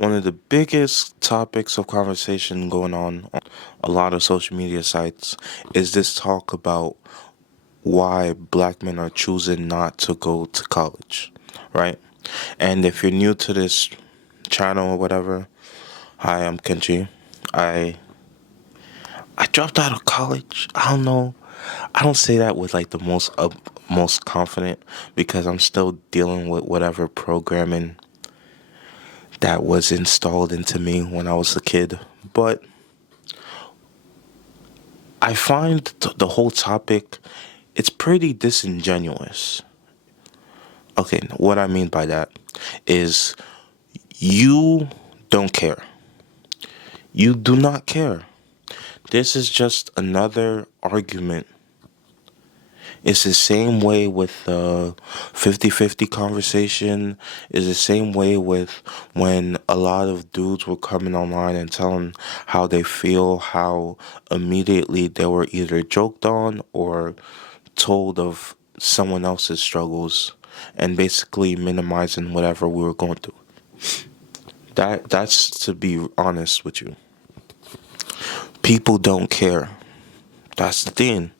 One of the biggest topics of conversation going on a lot of social media sites is this talk about why black men are choosing not to go to college, right? And if you're new to this channel or whatever, hi, I'm Kenji. I I dropped out of college. I don't know. I don't say that with like the most confident because I'm still dealing with whatever programming that was installed into me when I was a kid. But I find the whole topic it's pretty disingenuous. Okay, what I mean by that is you don't care. You do not care. This is just another argument. It's the same way with the 50-50 conversation. It's the same way with when a lot of dudes were coming online and telling how they feel, how immediately they were either joked on or told of someone else's struggles and basically minimizing whatever we were going through. That's to be honest with you. People don't care. That's the thing.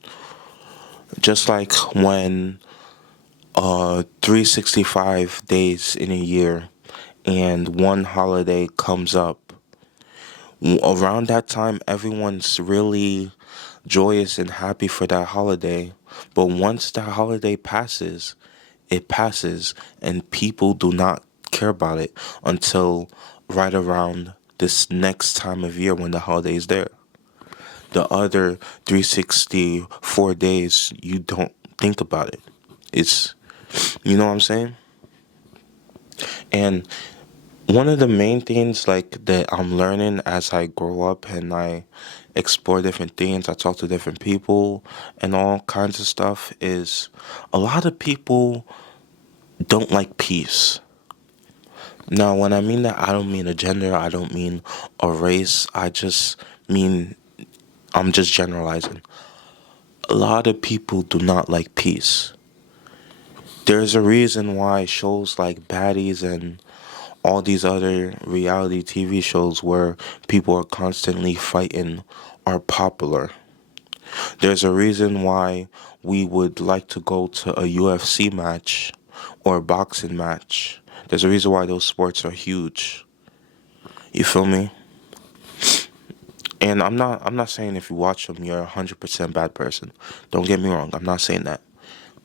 Just like when 365 days in a year and one holiday comes up, around that time everyone's really joyous and happy for that holiday. But once that holiday passes, it passes and people do not care about it until right around this next time of year when the holiday is there. The other 364 days, you don't think about it. It's, you know what I'm saying? And one of the main things like that I'm learning as I grow up and I explore different things, I talk to different people and all kinds of stuff is a lot of people don't like peace. Now, when I mean that, I don't mean a gender, I don't mean a race, I just mean I'm just generalizing. A lot of people do not like peace. There's a reason why shows like Baddies and all these other reality TV shows where people are constantly fighting are popular. There's a reason why we would like to go to a UFC match or a boxing match. There's a reason why those sports are huge. You feel me? And I'm not saying if you watch them you're a 100% bad person. Don't get me wrong. I'm not saying that.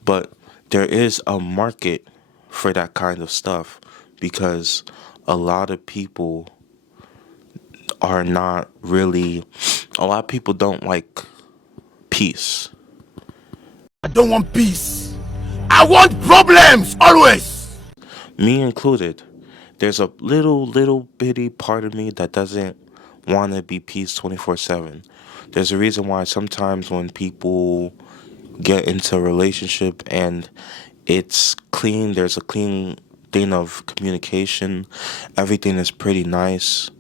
But there is a market for that kind of stuff because a lot of people are not really, a lot of people don't like peace. I don't want peace. I want problems always. Me included. There's a little bitty part of me that doesn't want to be peace 24/7. There's a reason why sometimes when people get into a relationship and it's clean, there's a clean thing of communication, everything is pretty nice,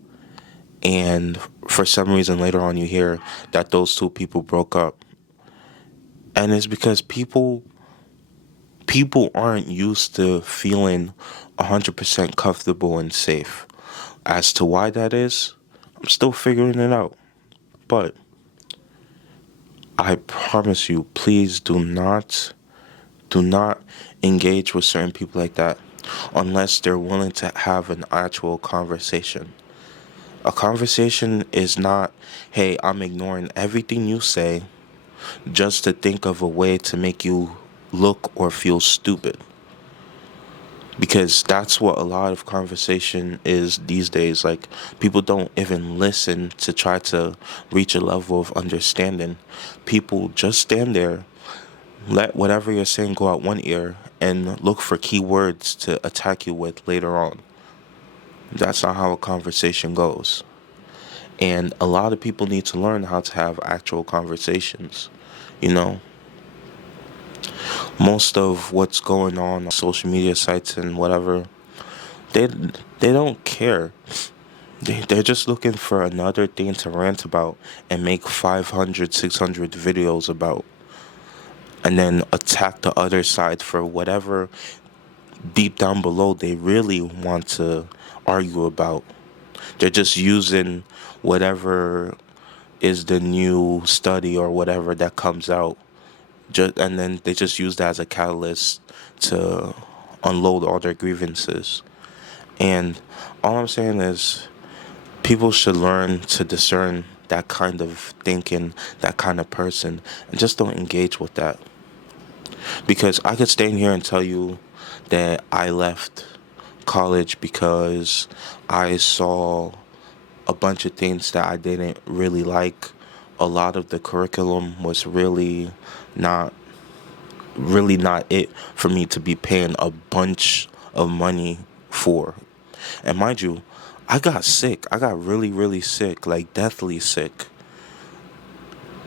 and for some reason later on you hear that those two people broke up. And it's because people aren't used to feeling 100% comfortable and safe. As to why that is, I'm still figuring it out. But I promise you, please do not engage with certain people like that unless they're willing to have an actual conversation. A conversation is not, hey, I'm ignoring everything you say just to think of a way to make you look or feel stupid. Because that's what a lot of conversation is these days. Like, people don't even listen to try to reach a level of understanding. People just stand there, let whatever you're saying go out one ear, and look for key words to attack you with later on. That's not how a conversation goes. And a lot of people need to learn how to have actual conversations. You know, most of what's going on social media sites and whatever, they they don't care. They're just looking for another thing to rant about and make 500, 600 videos about, and then attack the other side for whatever deep down below they really want to argue about. They're just using whatever is the new study or whatever that comes out, and then they just use that as a catalyst to unload all their grievances. And all I'm saying is, people should learn to discern that kind of thinking, that kind of person, and just don't engage with that. Because I could stand here and tell you that I left college because I saw a bunch of things that I didn't really like. A lot of the curriculum was not not it for me to be paying a bunch of money for. And mind you, I got sick. I got really, really sick, like deathly sick,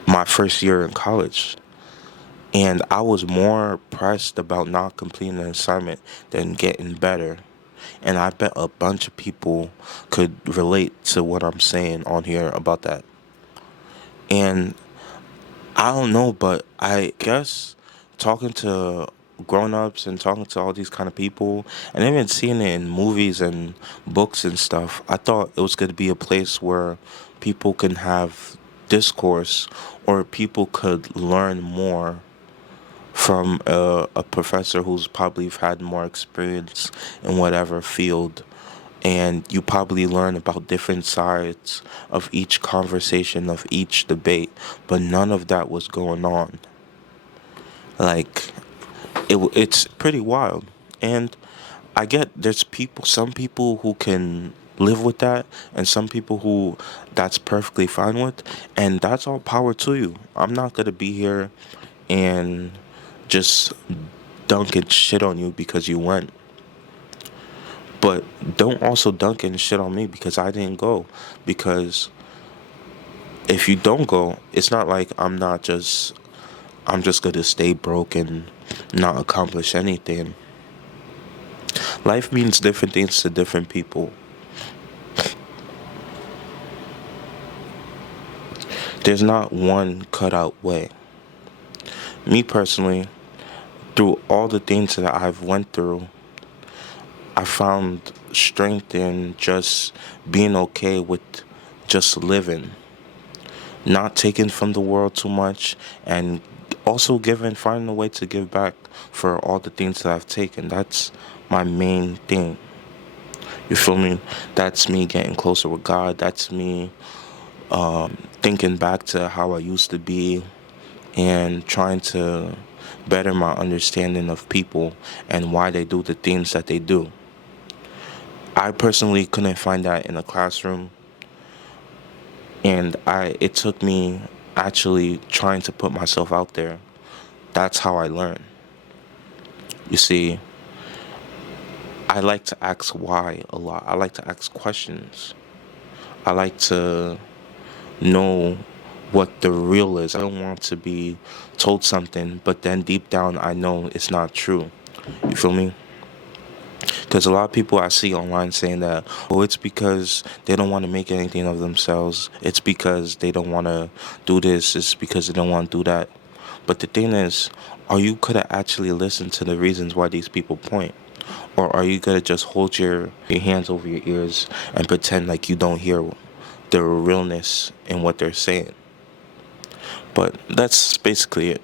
my first year in college. And I was more pressed about not completing an assignment than getting better. And I bet a bunch of people could relate to what I'm saying on here about that. And I don't know, but I guess talking to grown-ups and talking to all these kind of people and even seeing it in movies and books and stuff, I thought it was going to be a place where people can have discourse, or people could learn more from a professor who's probably had more experience in whatever field, and you probably learn about different sides of each conversation, of each debate, but none of that was going on. Like, it's pretty wild. And I get there's some people who can live with that, and some people who that's perfectly fine with, and that's all power to you. I'm not gonna be here and just dunking shit on you because you went. But don't also dunk and shit on me because I didn't go. Because if you don't go, it's not like I'm just gonna stay broke and not accomplish anything. Life means different things to different people. There's not one cutout way. Me personally, through all the things that I've went through, I found strength in just being okay with just living, not taking from the world too much, and also giving, finding a way to give back for all the things that I've taken. That's my main thing. You feel me? That's me getting closer with God. That's me thinking back to how I used to be and trying to better my understanding of people and why they do the things that they do. I personally couldn't find that in a classroom, and it took me actually trying to put myself out there. That's how I learn. You see, I like to ask why a lot. I like to ask questions. I like to know what the real is. I don't want to be told something, but then deep down I know it's not true. You feel me? Because a lot of people I see online saying that, oh, it's because they don't want to make anything of themselves. It's because they don't want to do this. It's because they don't want to do that. But the thing is, are you going to actually listen to the reasons why these people point? Or are you going to just hold your hands over your ears and pretend like you don't hear the realness in what they're saying? But that's basically it.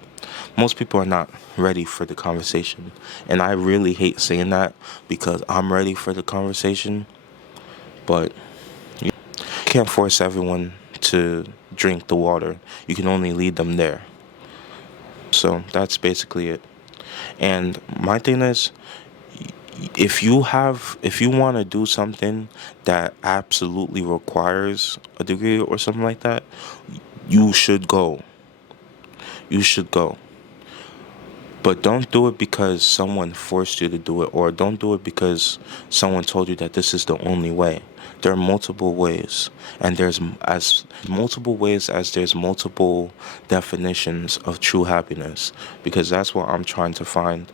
Most people are not ready for the conversation. And I really hate saying that because I'm ready for the conversation. But you can't force everyone to drink the water. You can only lead them there. So that's basically it. And my thing is, if you want to do something that absolutely requires a degree or something like that, you should go. You should go. But don't do it because someone forced you to do it, or don't do it because someone told you that this is the only way. There are multiple ways, and there's as multiple ways as there's multiple definitions of true happiness, because that's what I'm trying to find.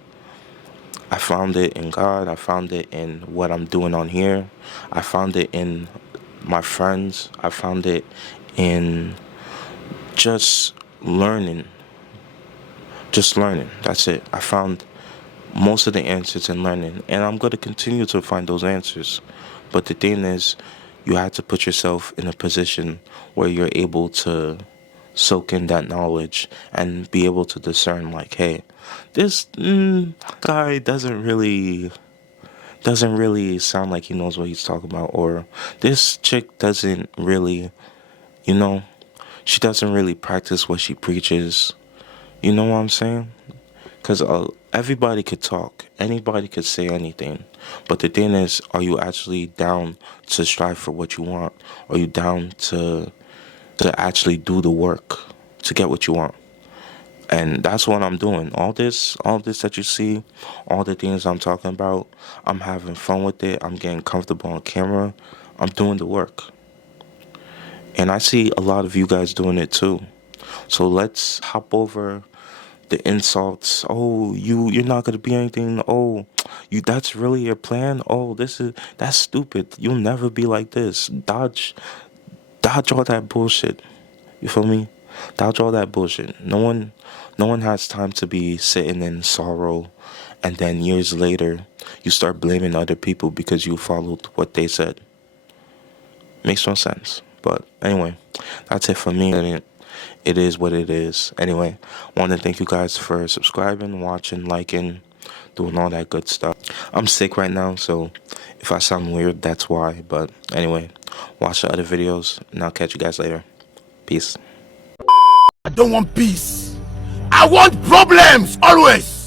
I found it in God. I found it in what I'm doing on here. I found it in my friends. I found it in just learning. Just learning. That's it. I found most of the answers in learning, and I'm going to continue to find those answers. But the thing is, you had to put yourself in a position where you're able to soak in that knowledge and be able to discern, like, hey, this guy doesn't really sound like he knows what he's talking about, or this chick doesn't really, you know, she doesn't really practice what she preaches. You know what I'm saying? Because everybody could talk, anybody could say anything. But the thing is, are you actually down to strive for what you want? Are you down to actually do the work to get what you want? And that's what I'm doing. All this that you see, all the things I'm talking about, I'm having fun with it. I'm getting comfortable on camera. I'm doing the work. And I see a lot of you guys doing it too. So let's hop over the insults. Oh, you're not gonna be anything. Oh, that's really your plan. Oh, that's stupid. You'll never be like this. Dodge all that bullshit. You feel me? Dodge all that bullshit. No one has time to be sitting in sorrow, and then years later you start blaming other people because you followed what they said. Makes no sense. But anyway, that's it for me. It is what it is. Anyway, want to thank you guys for subscribing, watching, liking, doing all that good stuff. I'm sick right now, so if I sound weird, that's why. But anyway, watch the other videos, and I'll catch you guys later. Peace. I don't want peace. I want problems always.